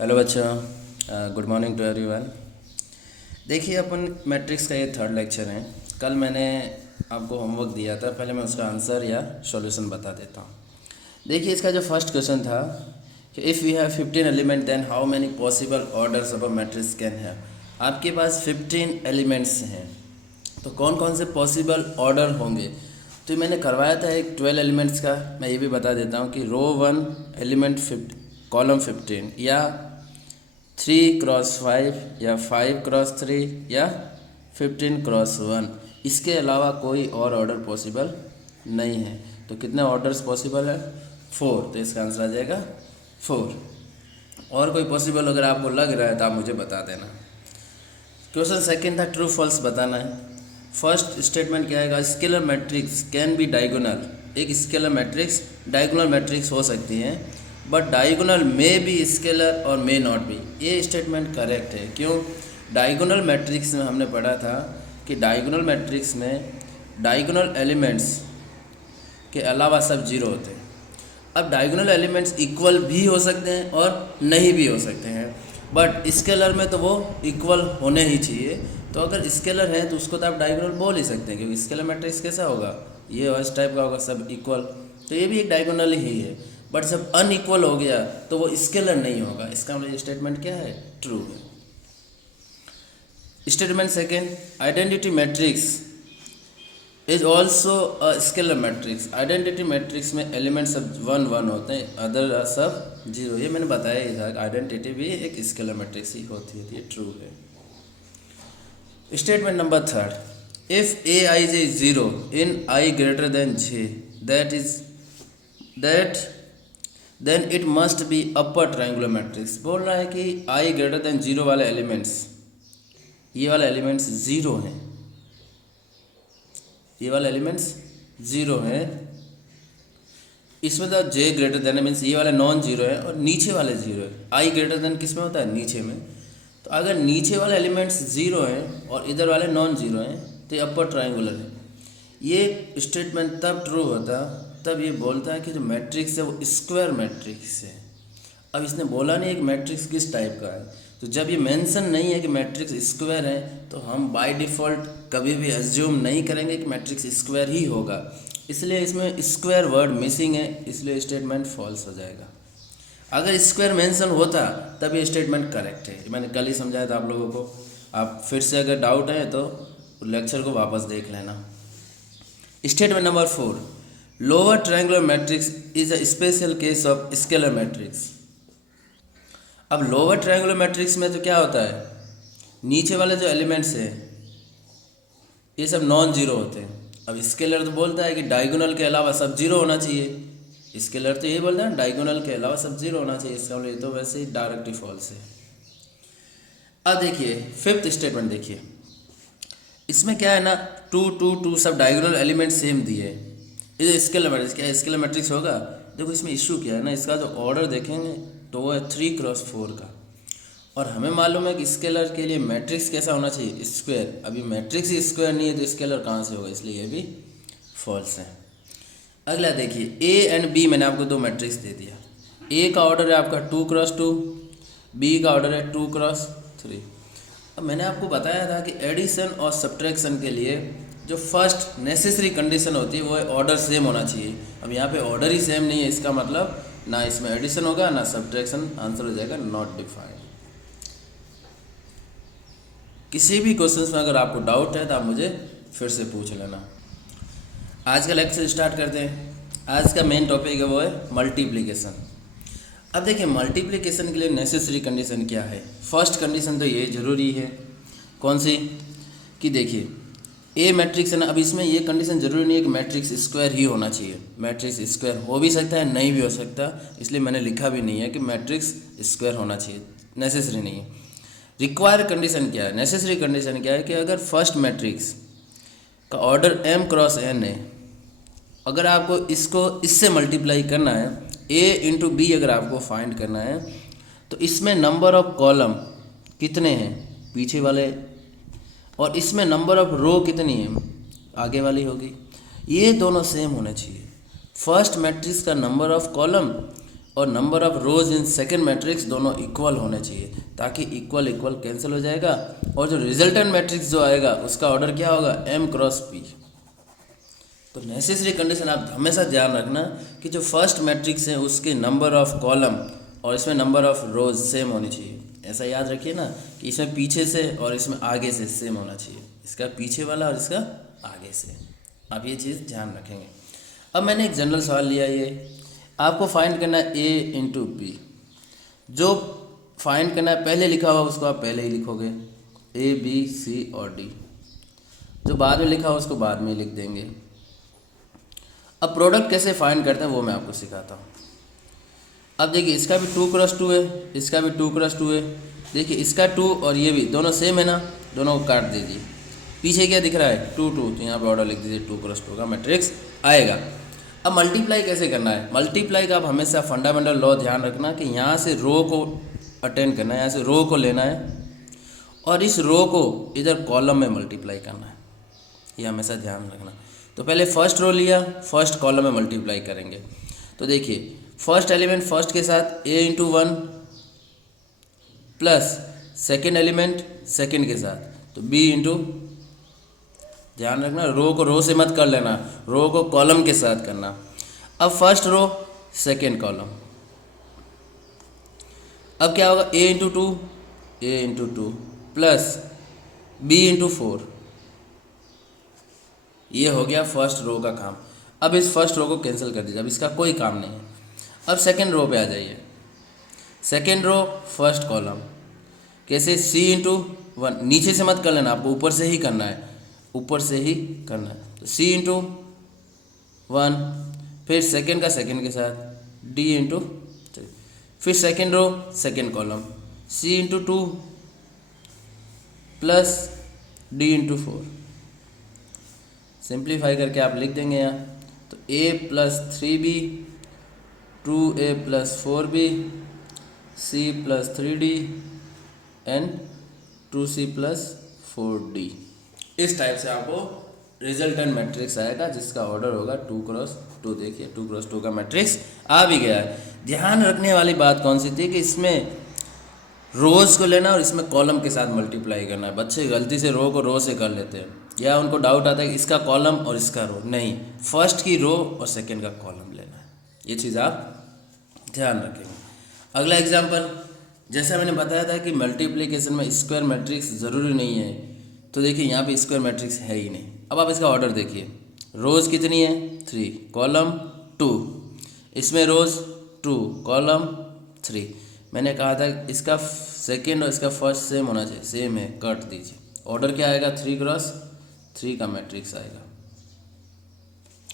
Hello बच्चों, good morning to everyone. देखिए, अपन matrix का ये थर्ड लेक्चर है। कल मैंने आपको होमवर्क दिया था, पहले मैं उसका आंसर या सॉल्यूशन बता देता हूँ। देखिए, इसका जो फर्स्ट क्वेश्चन था कि if we have 15 element then how many possible orders of a matrix can have. आपके पास 15 एलिमेंट्स हैं, तो कौन कौन से पॉसिबल ऑर्डर होंगे। तो मैंने करवाया था एक 12 एलिमेंट्स का। मैं ये भी बता देता हूँ कि रो 1 एलिमेंट कॉलम 15 या 3x5 या 5x3 या 15x1, इसके अलावा कोई और ऑर्डर पॉसिबल नहीं है। तो कितने ऑर्डर्स पॉसिबल है? 4। तो इसका आंसर आ जाएगा 4। और कोई पॉसिबल अगर आपको लग रहा है तो आप मुझे बता देना। क्वेश्चन सेकंड था ट्रू फॉल्स बताना है। फर्स्ट स्टेटमेंट क्या आएगा? Scalar matrix can be diagonal. एक स्केलर मैट्रिक्स डायगोनल मैट्रिक्स हो सकती है, but diagonal may be scalar और मे नॉट बी। ये स्टेटमेंट करेक्ट है। क्यों? डायगोनल मैट्रिक्स में हमने पढ़ा था कि डायगोनल मैट्रिक्स में डायगोनल एलिमेंट्स के अलावा सब जीरो होते हैं। अब डायगोनल एलिमेंट्स इक्वल भी हो सकते हैं और नहीं भी हो सकते हैं, बट स्केलर में तो वो इक्वल होने ही चाहिए। तो अगर स्केलर है तो उसको तो आप डायगोनल बोल ही सकते हैं, क्योंकि स्केलर मैट्रिक्स कैसा होगा? ये इस टाइप का होगा, सब इक्वल। तो ये भी एक डायगोनल ही है, बट जब अनइक्वल हो गया तो वो स्केलर नहीं होगा। इसका मतलब ये स्टेटमेंट क्या है? ट्रू है। Statement second, identity matrix is also a scalar matrix. Identity matrix में एलिमेंट सब 1 1 होते हैं, अदर सब 0। ये मैंने बताया ही था, आइडेंटिटी भी एक स्केलर मैट्रिक्स ही होती है। ये ट्रू है। Statement number third, if a i j is 0 in i greater than j, that then it must be upper triangular matrix. बोल रहा है कि आई ग्रेटर देन 0 वाले एलिमेंट्स, ये वाले एलिमेंट्स 0 हैं, ये वाले एलिमेंट्स 0 हैं। इसमें तो जे ग्रेटर देन मीन्स ये वाले नॉन जीरो है और नीचे वाले 0 है। आई ग्रेटर देन किस में होता है? नीचे में। तो अगर नीचे वाले एलिमेंट्स 0 हैं और इधर वाले नॉन जीरो हैं तो ये अपर ट्रायंगुलर है। ये स्टेटमेंट तब ट्रू होता तब ये बोलता है कि जो मैट्रिक्स है वो स्क्वायर मैट्रिक्स है। अब इसने बोला नहीं एक मैट्रिक्स किस टाइप का है, तो जब ये मेंशन नहीं है कि मैट्रिक्स स्क्वायर है तो हम बाय डिफ़ॉल्ट कभी भी एज्यूम नहीं करेंगे कि मैट्रिक्स स्क्वायर ही होगा। इसलिए इसमें स्क्वायर वर्ड मिसिंग है, इसलिए स्टेटमेंट फॉल्स हो जाएगा। अगर स्क्वायर मेंशन होता तब ये स्टेटमेंट करेक्ट है। मैंने कल ही समझाया था आप लोगों को। आप फिर से अगर डाउट है तो लेक्चर को वापस देख लेना। Statement number 4, lower triangular matrix is a special case of scalar matrix. अब लोअर ट्रायंगुलर मैट्रिक्स में तो क्या होता है, नीचे वाले जो एलिमेंट्स हैं ये सब नॉन जीरो होते हैं। अब स्केलर तो बोलता है कि डायगोनल के अलावा सब जीरो होना चाहिए। स्केलर तो यही बोलता है डायगोनल के अलावा सब जीरो होना चाहिए। इसका मतलब ये तो वैसे ही डायरेक्ट फॉल्स है। अब देखिए फिफ्थ स्टेटमेंट, देखिए इसमें क्या है ना, 2 2 2 सब डायगोनल एलिमेंट सेम दिए। ये स्केलर मैट्रिक्स, क्या स्केलर मैट्रिक्स होगा? देखो इसमें इशू क्या है ना, इसका जो ऑर्डर देखेंगे तो वो है 3x4 का, और हमें मालूम है कि स्केलर के लिए मैट्रिक्स कैसा होना चाहिए? स्क्वायर। अभी मैट्रिक्स ही स्क्वायर नहीं है तो स्केलर कहाँ से होगा? इसलिए ये भी फॉल्स है। अगला देखिए, ए एंड बी मैंने आपको दो मैट्रिक्स दे दिया। ए का ऑर्डर है आपका 2x2, बी का ऑर्डर है 2x3। अब मैंने आपको बताया था कि एडिशन और सब्ट्रैक्शन के लिए जो फर्स्ट नेसेसरी कंडीशन होती है वो है ऑर्डर सेम होना चाहिए। अब यहाँ पे ऑर्डर ही सेम नहीं है, इसका मतलब ना इसमें एडिशन होगा ना सब्ट्रैक्शन। आंसर हो जाएगा नॉट डिफाइंड। किसी भी क्वेश्चन में अगर आपको डाउट है तो आप मुझे फिर से पूछ लेना। आज का लेक्चर स्टार्ट करते हैं। आज का मेन टॉपिक है वो है मल्टीप्लिकेशन। अब देखिए मल्टीप्लिकेशन के लिए नेसेसरी कंडीशन क्या है। फर्स्ट कंडीशन तो ये ज़रूरी है, कौन सी? कि देखिए ए मैट्रिक्स है ना, अब इसमें ये कंडीशन ज़रूरी नहीं है कि मैट्रिक्स स्क्वायर ही होना चाहिए। मैट्रिक्स स्क्वायर हो भी सकता है, नहीं भी हो सकता, इसलिए मैंने लिखा भी नहीं है कि मैट्रिक्स स्क्वायर होना चाहिए। नेसेसरी नहीं है। रिक्वायर कंडीशन क्या है? नेसेसरी कंडीशन क्या है कि अगर फर्स्ट मैट्रिक्स का ऑर्डर m×n है, अगर आपको इसको इससे मल्टीप्लाई करना है, a इंटू बी अगर आपको फाइंड करना है, तो इसमें नंबर ऑफ कॉलम कितने हैं? पीछे वाले। और इसमें नंबर ऑफ रो कितनी है? आगे वाली होगी। ये दोनों सेम होने चाहिए। फर्स्ट मैट्रिक्स का नंबर ऑफ कॉलम और number of rose in second matrix दोनों इक्वल होने चाहिए, ताकि इक्वल इक्वल कैंसिल हो जाएगा और जो रिजल्टेंट मैट्रिक्स जो आएगा उसका ऑर्डर क्या होगा, m क्रॉस p। तो नेसेसरी कंडीशन आप हमेशा ध्यान रखना कि जो फर्स्ट मैट्रिक्स है उसके नंबर ऑफ कॉलम और इसमें नंबर ऑफ रोज सेम होनी चाहिए। ऐसा याद रखिए ना कि इसमें पीछे से और इसमें आगे से सेम होना चाहिए, इसका पीछे वाला और इसका आगे से। आप ये चीज़ ध्यान रखेंगे। अब मैंने एक जनरल सवाल लिया, ये आपको फाइंड करना है a इंटू बी। जो फाइंड करना है पहले लिखा हुआ उसको आप पहले ही लिखोगे, a b c और d। जो बाद में लिखा हुआ उसको बाद में लिख देंगे। अब प्रोडक्ट कैसे फाइंड करते हैं वो मैं आपको सिखाता हूँ। अब देखिए इसका भी 2 क्रॉस 2 है, इसका भी 2 क्रॉस 2 है। देखिए इसका 2 और ये भी दोनों सेम है ना, दोनों को काट दीजिए। पीछे क्या दिख रहा है 2 2, तो यहाँ पे ऑर्डर लिख दीजिए 2 क्रॉस 2 का मैट्रिक्स आएगा। अब मल्टीप्लाई कैसे करना है, मल्टीप्लाई का आप हमेशा फंडामेंटल लॉ ध्यान रखना कि यहाँ से रो को अटेंड करना है, यहाँ से रो को लेना है और इस रो को इधर कॉलम में मल्टीप्लाई करना है, ये हमेशा ध्यान रखना। तो पहले फर्स्ट रो लिया, फर्स्ट कॉलम में मल्टीप्लाई करेंगे। तो देखिए फर्स्ट एलिमेंट फर्स्ट के साथ a into 1 plus second element second के साथ तो b इंटू, ध्यान रखना रो को रो से मत कर लेना, रो को कॉलम के साथ करना। अब फर्स्ट रो सेकेंड कॉलम, अब क्या होगा a into 2 a into 2 plus b into 4, ये हो गया फर्स्ट रो का काम। अब इस फर्स्ट रो को कैंसिल कर दीजिए, अब इसका कोई काम नहीं है। अब सेकेंड रो पे आ जाइए, सेकेंड रो फर्स्ट कॉलम कैसे, c इंटू 1, नीचे से मत कर लेना, आपको ऊपर से ही करना है, ऊपर से ही करना है। तो c इंटू 1, फिर सेकेंड का सेकेंड के साथ d इंटू 3, फिर second row second column c into 2 plus d into 4। Simplify करके आप लिख देंगे यहाँ, तो a plus 3b 2a plus 4b c plus 3d and 2c plus 4d। इस टाइप से आपको रिजल्टेंट मैट्रिक्स आएगा जिसका ऑर्डर होगा 2 क्रॉस 2। देखिए 2 क्रॉस 2 का मैट्रिक्स आ भी गया है। ध्यान रखने वाली बात कौन सी थी कि इसमें रोज़ को लेना और इसमें कॉलम के साथ मल्टीप्लाई करना है। बच्चे गलती से रो को रो से कर लेते हैं, या उनको डाउट आता है कि इसका कॉलम और इसका रो, नहीं, फर्स्ट की रो और सेकंड का कॉलम लेना है। ये चीज़ आप ध्यान रखेंगे। अगला एग्जांपल, जैसा मैंने बताया था कि मल्टीप्लिकेशन में स्क्वायर मैट्रिक्स ज़रूरी नहीं है, तो देखिए यहाँ पे स्क्वायर मैट्रिक्स है ही नहीं। अब आप इसका ऑर्डर देखिए, रोज़ कितनी है 3, कॉलम 2, इसमें रोज़ 2, कॉलम 3। मैंने कहा था इसका सेकेंड और इसका फर्स्ट सेम होना चाहिए, सेम है, कट दीजिए। ऑर्डर क्या आएगा 3 क्रॉस 3 का मैट्रिक्स आएगा।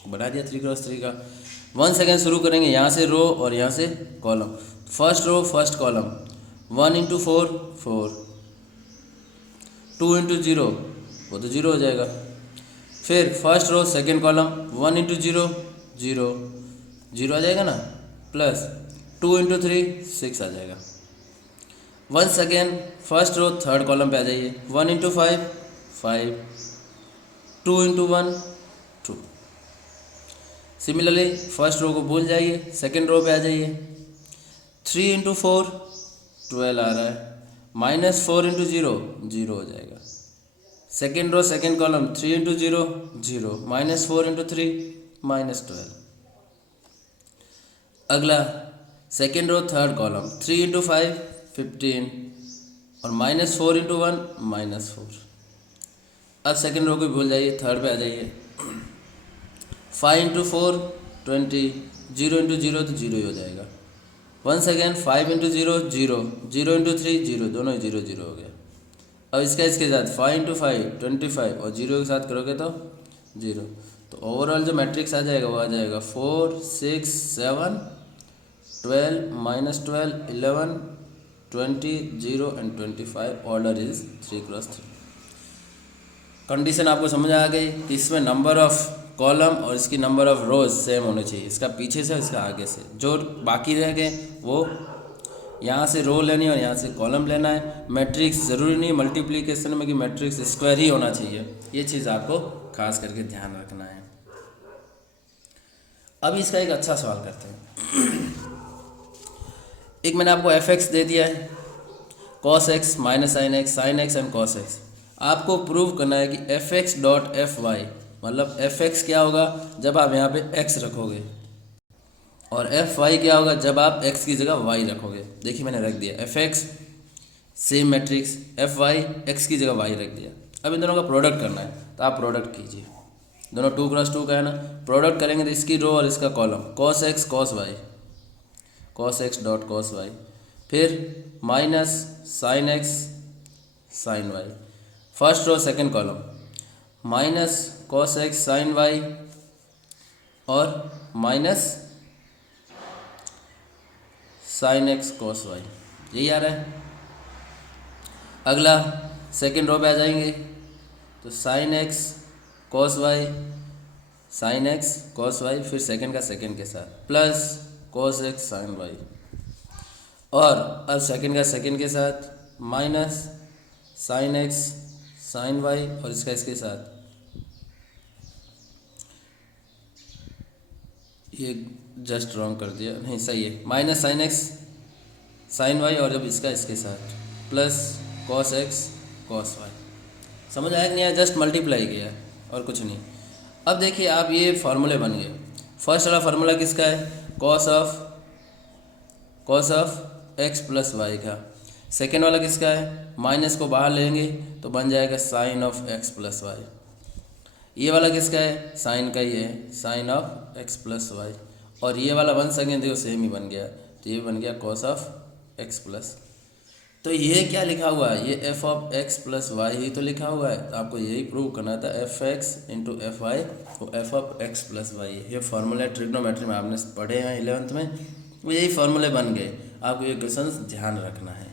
बना दिया 3 क्रॉस 3 का। 1 सेकेंड शुरू करेंगे, यहाँ से रो और यहाँ से column. First row first column 1 into 4 4, 2 into 0 वो तो 0 हो जाएगा। फिर first row second column 1 into 0 0 0 आ जाएगा ना, प्लस 2 इंटू 3 6 आ जाएगा। 1 second first row third column पे आ जाइए, 1 into 5 5, 2 into 1 2। Similarly first row को भूल जाइए, सेकेंड रो पे आ जाइए, 3 इंटू 4 12 आ रहा है, माइनस 4 इंटू 0 0 हो जाएगा। Second row second column 3 into 0 0, minus 4 into 3 minus 12। अगला second row third column 3 into 5 15 और माइनस 4 इंटू 1 माइनस 4। अब सेकेंड रो को भूल जाइए, थर्ड पे आ जाइए, 5 इंटू 4 20, 0 इंटू 0 तो 0 ही हो जाएगा। 1 सेकेंड 5 इंटू 0 0, 0 इंटू 3 0, दोनों ही 0 0 हो गया। अब इसके साथ 5 इंटू 5 25 और 0 के साथ करोगे तो 0। तो ओवरऑल जो मैट्रिक्स आ जाएगा वो आ जाएगा 4 6 7 12 minus 12 11 20 0 and 25। Order is 3 cross 3। Condition आपको समझ आ गई कि इसमें नंबर ऑफ कॉलम और इसकी नंबर ऑफ रोज सेम होने चाहिए, इसका पीछे से और इसका आगे से। जो बाकी रह गए वो यहाँ से रो लेनी और यहाँ से कॉलम लेना है। मैट्रिक्स ज़रूरी नहीं मल्टीप्लिकेशन में कि मैट्रिक्स स्क्वायर ही होना चाहिए, ये चीज़ आपको खास करके ध्यान रखना है। अब इसका एक अच्छा सवाल करते हैं। एक मैंने आपको एफ एक्स दे दिया है, cos x minus sine x and cos x. आपको प्रूव करना है कि f x dot f y, मतलब एफ एक्स क्या होगा जब आप यहाँ पे एक्स रखोगे, और एफ वाई क्या होगा जब आप एक्स की जगह वाई रखोगे। देखिए मैंने रख दिया f x same matrix, f y x की जगह वाई रख दिया। अब इन दोनों का प्रोडक्ट करना है, तो आप प्रोडक्ट कीजिए। दोनों 2x2 का है ना, प्रोडक्ट करेंगे तो इसकी रो और इसका column, cos x cos y, cos x dot cos y, फिर minus sine x sine y, first row second column, minus cos x sine y और minus sine x cos y, यही आ रहा है। अगला सेकंड रो पे आ जाएंगे, तो sine x cos y, sine x cos y, फिर सेकंड का सेकंड के साथ plus cos x sine y, और अब सेकंड का सेकंड के साथ minus sine x sine y, और इसका इसके साथ, ये जस्ट रॉन्ग कर दिया, नहीं सही है, minus sine x sine y, और अब इसका इसके साथ plus cos x cos y. समझ आया कि नहीं आया? जस्ट मल्टीप्लाई किया और कुछ नहीं। अब देखिए आप ये फार्मूले बन गए। फर्स्ट वाला फार्मूला किसका है? Cos of x plus y का। सेकेंड वाला किसका है? माइनस को बाहर लेंगे तो बन जाएगा sine of x plus y. ये वाला किसका है? साइन का ही है, sine of x plus y. और ये वाला बन सके देखो सेम ही बन गया, तो ये बन गया कॉस ऑफ एक्स प्लस। तो ये क्या लिखा हुआ है? ये F of x plus why he तो लिखा हुआ है। तो आपको यही प्रूव करना था, F x into F y वो F of x plus y. ये फार्मूला ट्रिग्नोमेट्री में आपने पढ़े हैं 11th में, वो यही फार्मूले बन गए। आपको ये क्वेश्चन ध्यान रखना है।